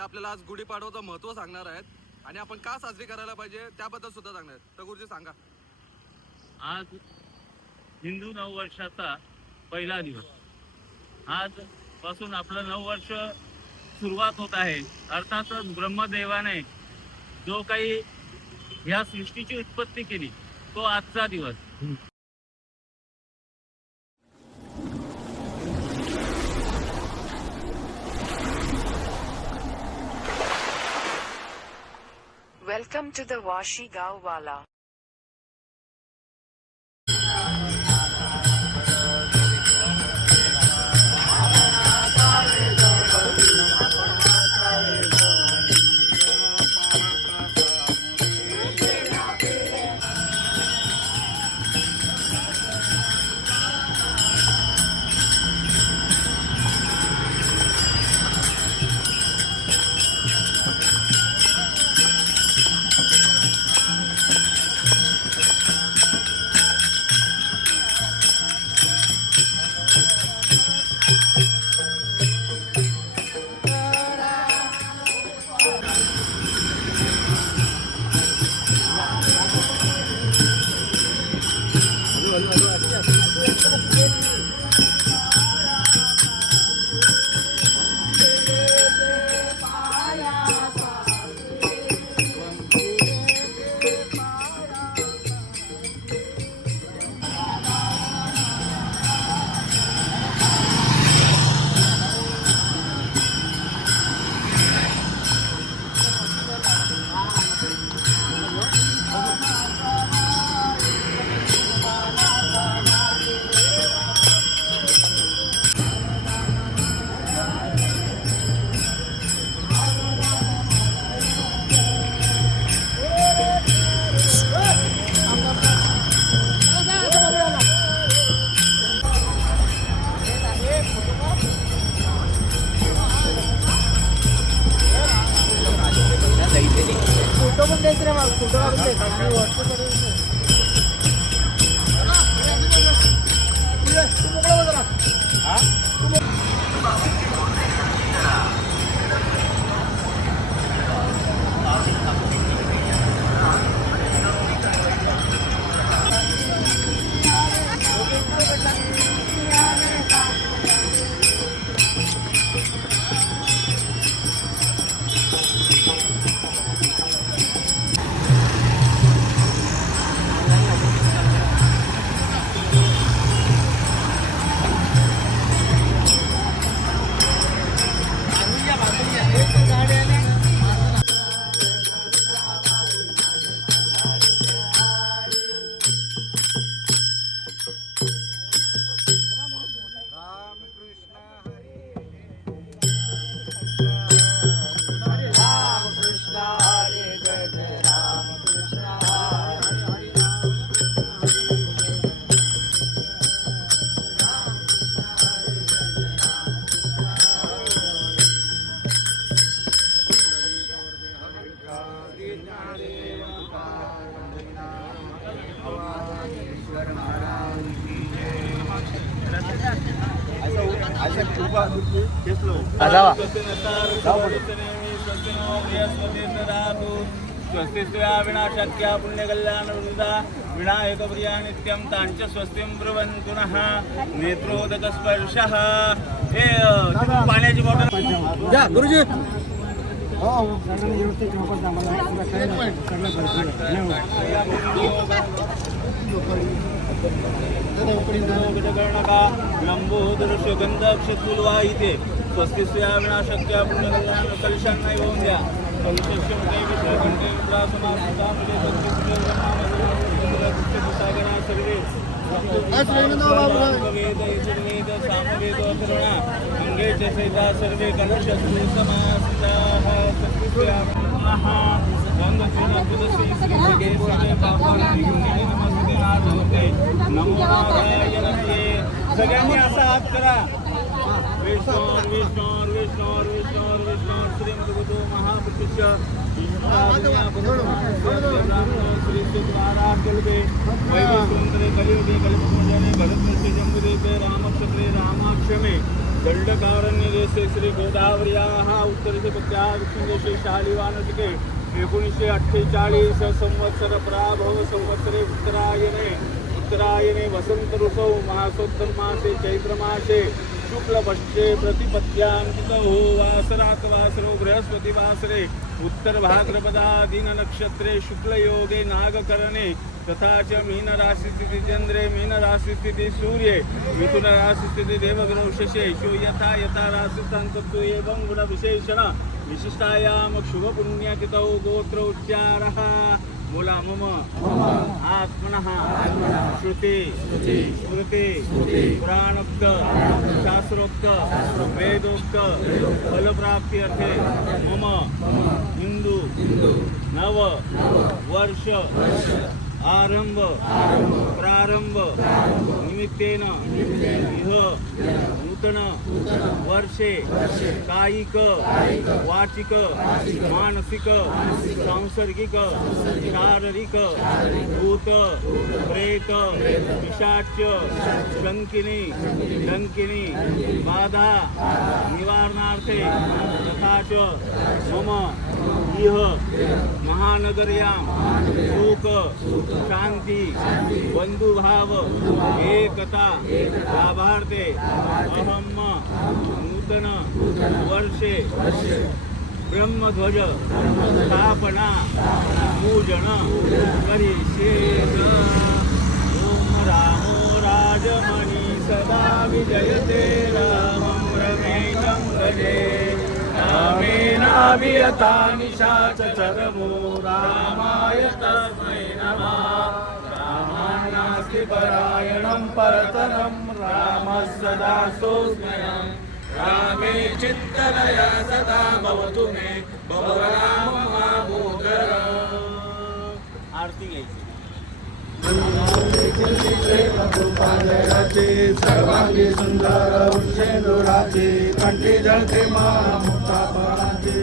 ते आपल्याला आज गुढीपाडव्याचं महत्त्व सांगणार आहेत आणि आपण का साजरी करायला पाहिजे त्याबद्दल सुद्धा सांगणार आहेत. तर गुरुजी सांगा. आज हिंदू नववर्षाचा पहिला दिवस. आज पासून आपलं नववर्ष सुरुवात होत आहे. अर्थातच ब्रह्मदेवाने जो काही ह्या सृष्टीची उत्पत्ती केली तो आजचा दिवस. Welcome to the Washi Gaowala. Photo पण द्यायचे रे मला. फोटो काढून दे. स्वस्तिस्त्वया विनाशक्या पुण्यकल्याणवृदा विनायकप्रिया नित्यं तांच स्वस्तिं ब्रुवन्तु नः. नेत्रोदकस्पर्शः. हे पाण्याची बॉटल या गुरुजी. लंबोदरशगंधाक्षतुल्वा इथे स्वस्तिस्त्वया विनाशक्या पुण्यकल्याण कलशांना येऊन द्या. सर्वे सगळ्यांनी असा हात करा. विष्णू विष्णू विष्णू विष्णू विष्णू श्री गुरु महापुरुष कलियुगे कलिपुंजने भरतवर्षे जम्बुदीपे रामक्षत्रे रामाक्षमे दंडकारण्य देशे श्री गोदावर्याः उत्तरचे पक्ष्या दक्षिण देशे शालिवानटिके 1948 संवत्सर प्राभव संवत्सरे उत्तरायणे वसंत ऋतौ मासोत्तर मासे चैत्र मासे शुक्लपक्षे प्रतिपद्यांकितो वासरात वासरो बृहस्पति वासरे उत्तर भाद्रपदा दिन नक्षत्रे शुक्लयोगे नागकरणे तथा च मीन राशि स्थिति चंद्रे मीन राशि स्थिति सूर्ये मिथुन राशि स्थिति देवग्रह शशेषु यथा यथा राशिस्थान्तत्व एवं गुण विशेषण विशिष्टायाम शुभ पुण्यतिथौ गोत्र उच्चारः बोला मम आत्मनः श्रुति स्मृति पुराणोक्त शास्त्रोक्त वेदोक्त फलप्राप्ति अर्थे मम हिंदू नव वर्ष आरंभ प्रारंभ निमित्तेन इह नूतन वर्षे कायिक वाचिक मानसिक सांसर्गिक शारीरिक भूत प्रेत पिशाच शंकिनी डंकिनी बाधा निवारणार्थे तथा च मम इह महानगर्यां सुख शांति बंधुभाव एकता लाभार्थे अहम नूतन वर्षे ब्रह्मध्वज स्थापना पूजन करिष्ये। ओम रामो राजमणि सदा विजयते रामं रमेशं भजे रामेणाभियता निशाचरमो रामाय तस्मै नमः। रामानास्ति परायणं परतरं रामः सदा सोऽस्म्यहं रामे चित्तलया सदा भवतु मे भवराम महाभूधरम्। आरती घ्यायची। सर्वांगी सुंदर उच्चेंदुराची कंठी जळते माळा मुक्ता फळाची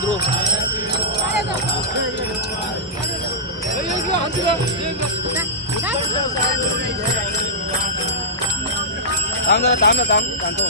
ध्रुव थांब जरा थांब ना थांबतो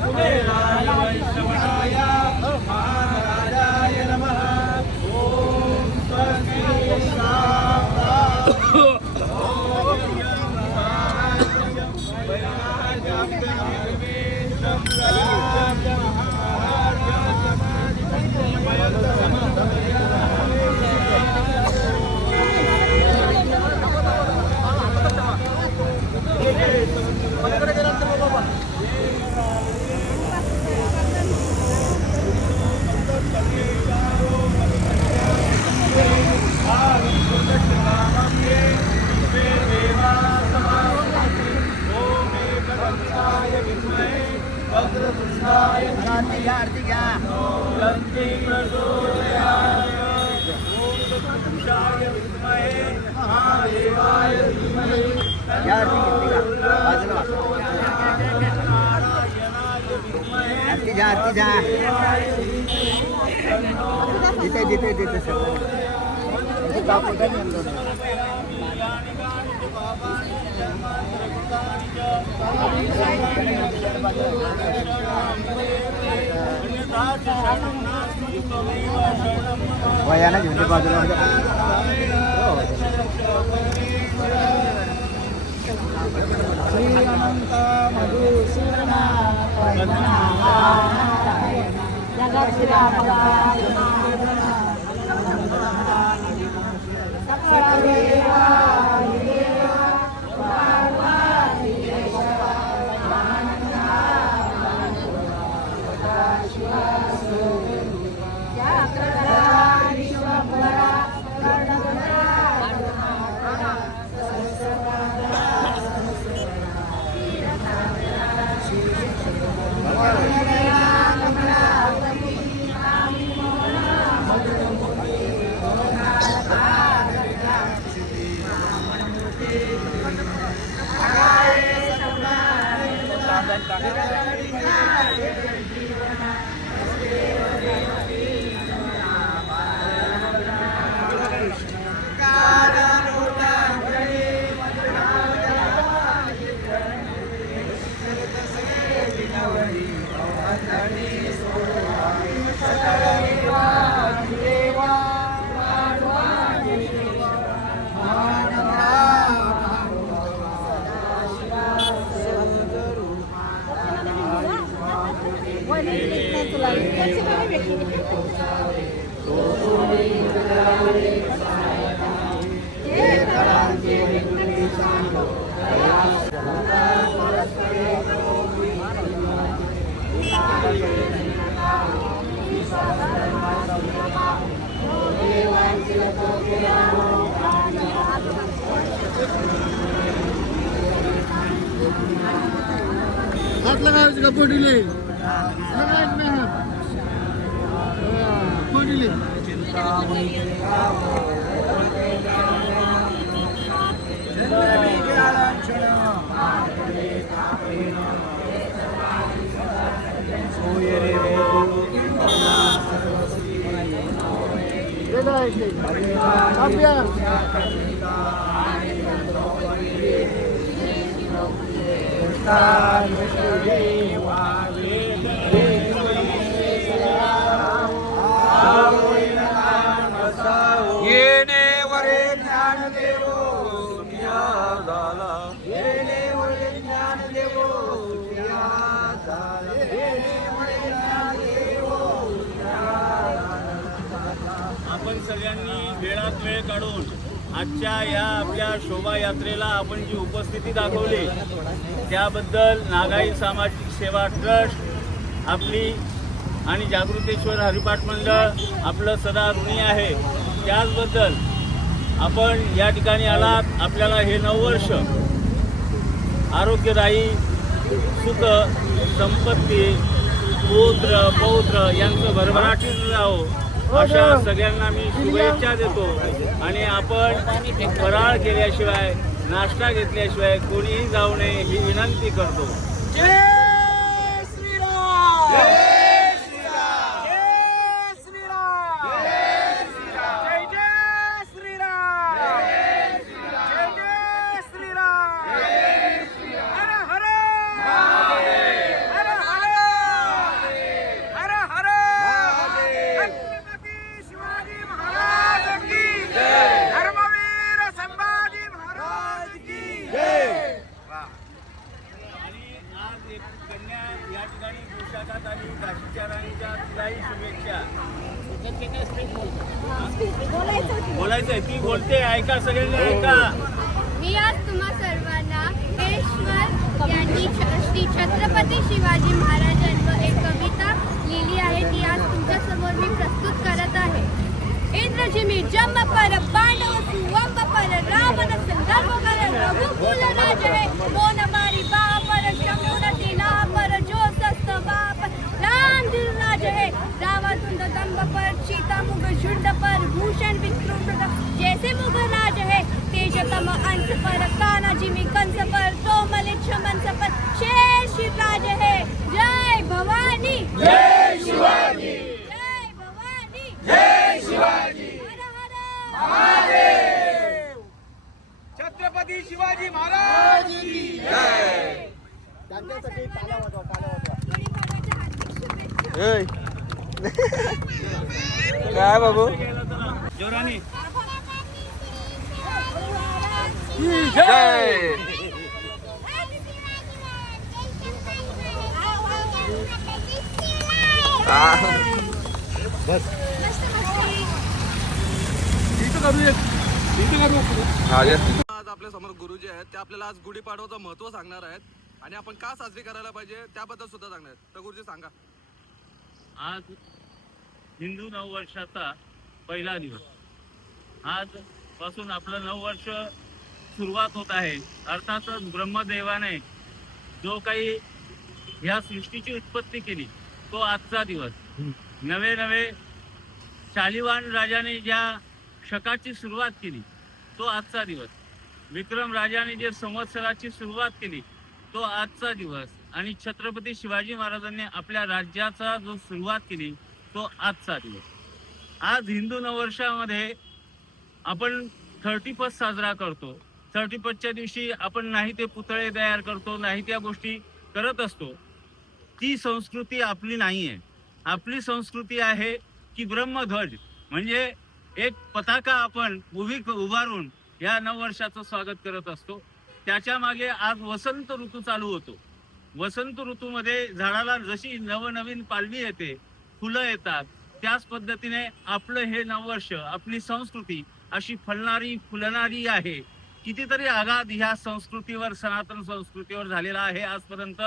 कुबेराय वैश्रवणाय महाराजाय नमः. ओम स्वस्ति वयाना घेऊन बाजूला हाथ लगाओ इसका बॉडी ले लगाओ इसमें हाथ बॉडी ले येणेवरे ज्ञान देवो दुनिया झाला. आपण सगळ्यांनी वेळात वेळ काढून आजच्या या आपल्या शोभायात्रेला आपण जी उपस्थिती दाखवली त्याबद्दल नागाई सामाजिक सेवा ट्रस्ट आपली आणि जागृतेश्वर हरिपाठ मंडळ आपलं सदा ऋणी आहे. त्याचबद्दल आपण या ठिकाणी आलात. आपल्याला हे 9 वर्ष आरोग्यदायी सुख संपत्ती पुत्र पौत्र यांचं भरभराटीत राहो अशा सगळ्यांना मी शुभेच्छा देतो. आणि आपण फराळ केल्याशिवाय नाश्ता घेतल्याशिवाय कोणीही जाऊ नये ही विनंती करतो. जय श्रीराम. जय श्रीराम. जय श्रीराम. जय श्रीराम. जय जय श्रीराम. जय श्रीराम. जय जय श्रीराम. जय श्रीराम. हर हर महादेव. हर हर महादेव. हर हर महादेव. छत्रपती शिवाजी महाराज की जय. धर्मवीर संभाजी महाराज की जय. आणि आज एक कन्या या ठिकाणी पोशाखात आली. काशीच्या राणीच्या तिलाही शुभेच्छा. बोलायचंय ती बोलते ऐका सगळ्यांनी ऐका. मी आज तुम्हा सर्वांना ईश्वर यांनी श्री छत्रपती शिवाजी महाराजांवर एक कविता लिहिली आहे ती आज तुमच्या समोर मी प्रस्तुत करत आहे. इंद्रजिमी जम पर पांडव सुवंब पर रावण संदर्भ कर रघुकुल राज है मोन मारी बापर शंकुर तिला पर जो सस्त बाप राम दिल राज है रावण दंभ पर सीता मुग झुंड पर भूषण विक्रम जैसे मुग राज है तेजतम अंश पर काना जिमी कंस पर तोमलिच्छ मंस पर शेर शिवराज है. जय भवानी. जय शिवाजी. जय भवानी. जय शिवाजी. हर हर महादेव. छत्रपती शिवाजी महाराज की जय. त्यांच्यासाठी टाळ्या वाजवा, टाळ्या वाजवा. गुढीपाडव्याच्या हार्दिक शुभेच्छा. काय बाबू जोरानी जय. आज आपल्या समोर गुरुजी आहेत ते आपल्याला आज गुढीपाडव्याचं महत्व सांगणार आहेत आणि आपण का साजरी करायला पाहिजे त्याबद्दल सुद्धा सांगणार आहेत. तर गुरुजी सांगा. आज हिंदू नववर्षाचा पहिला दिवस. आज पासून आपलं 9 वर्ष सुरुवात होत आहे. अर्थातच ब्रह्मदेवाने जो काही ह्या सृष्टीची उत्पत्ती केली तो आजचा दिवस. नवे शालिवाहन राजाने ज्या शकाची सुरुवात केली तो आजचा दिवस. विक्रम राजाने जे संवत्सराची सुरुवात केली तो आजचा दिवस. आणि छत्रपती शिवाजी महाराजांनी आपल्या राज्याचा जो सुरुवात केली तो आजचा दिवस. आज हिंदू नववर्षामध्ये आपण 31 साजरा करतो. 31च्या दिवशी आपण नाही ते पुतळे तयार करतो, नाही त्या गोष्टी करत असतो. ती संस्कृती आपली नाही आहे. आपली संस्कृती आहे की ब्रह्मध्वज म्हणजे एक पताका आपण उभारून या नववर्षाचं स्वागत करत असतो. त्याच्या मागे आज वसंत ऋतू चालू होतो. वसंत ऋतूमध्ये झाडाला जशी नवनवीन पालवी येते, फुलं येतात, त्याच पद्धतीने आपलं हे नववर्ष, आपली संस्कृती अशी फुलणारी फुलणारी आहे. कितीतरी आघात ह्या संस्कृतीवर, सनातन संस्कृतीवर झालेला आहे आजपर्यंत.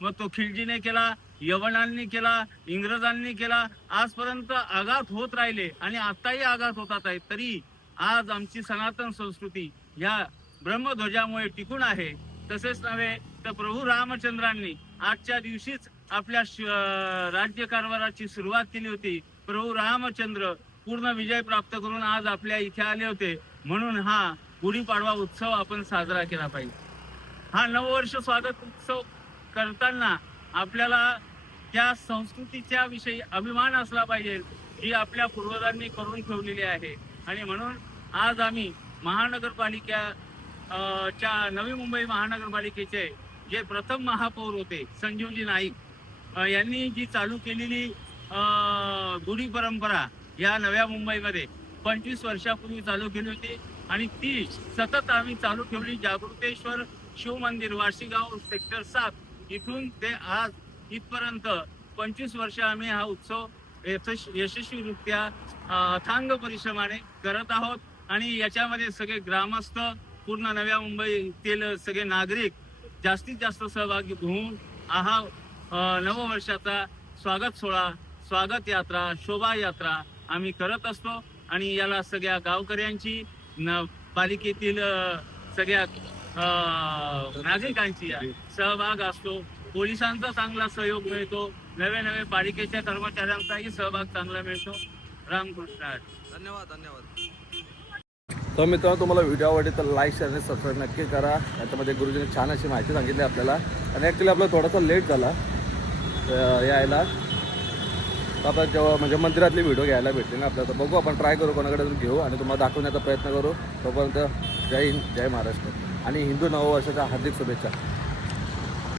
मग तो खिलजीने केला, यवनांनी केला, इंग्रजांनी केला, आजपर्यंत आघात होत राहिले आणि आताही आघात होतात आहेत. तरी आज आमची सनातन संस्कृती ह्या ब्रह्मध्वजामुळे टिकून आहे. तसेच नव्हे तर प्रभू रामचंद्रांनी आजच्या दिवशीच आपल्या राज्यकारभाराची सुरुवात केली होती. प्रभू रामचंद्र पूर्ण विजय प्राप्त करून आज आपल्या इथे आले होते, म्हणून हा गुढीपाडवा उत्सव आपण साजरा केला पाहिजे. हा नववर्ष स्वागत उत्सव करताना आपल्याला त्या संस्कृतीच्या विषयी अभिमान असला पाहिजे जी आपल्या पूर्वजांनी करून ठेवलेली आहे. आणि म्हणून आज आम्ही महानगरपालिका च्या नवी मुंबई महानगरपालिकेचे जे प्रथम महापौर होते संजीवजी नाईक यांनी जी चालू केलेली गुढी परंपरा या नव्या मुंबईमध्ये 25 वर्षापूर्वी चालू केली होती आणि ती सतत आम्ही चालू ठेवली. जागृतेश्वर शिव मंदिर वाशीगाव सेक्टर 7 इथून ते आज इथपर्यंत 25 वर्ष आम्ही हा उत्सव यशस्वीरित्या अथांग परिश्रमाने करत आहोत. आणि याच्यामध्ये सगळे ग्रामस्थ, पूर्ण नव्या मुंबईतील सगळे नागरिक जास्तीत जास्त सहभागी होऊन हा नववर्षाचा स्वागत सोहळा, स्वागत यात्रा, शोभायात्रा आम्ही करत असतो. आणि याला सगळ्या गावकऱ्यांची, पालिकेतील सगळ्या नागरिकांची सहभाग असतो. पोलिसांचा चांगला सहयोग मिळतो, नवे पालिकेच्या कर्मचाऱ्यांचाही सहभाग चांगला मिळतो. रामकृष्ण. धन्यवाद धन्यवाद. तर मित्रांनो, तुम्हाला व्हिडिओ आवडले तर लाईक, शेअर आणि सबस्क्राईब नक्की करा. याच्यामध्ये गुरुजींनी छान अशी माहिती सांगितली आपल्याला. आणि ॲक्च्युली आपला थोडासा लेट झाला यायला, तर आता जेव्हा म्हणजे मंदिरातली व्हिडिओ घ्यायला भेटली ना आपल्याला, तर बघू आपण ट्राय करू कोणाकडे घेऊ आणि तुम्हाला दाखवण्याचा प्रयत्न करू. तोपर्यंत जय हिंद, जय महाराष्ट्र आणि हिंदू नववर्षाच्या हार्दिक शुभेच्छा.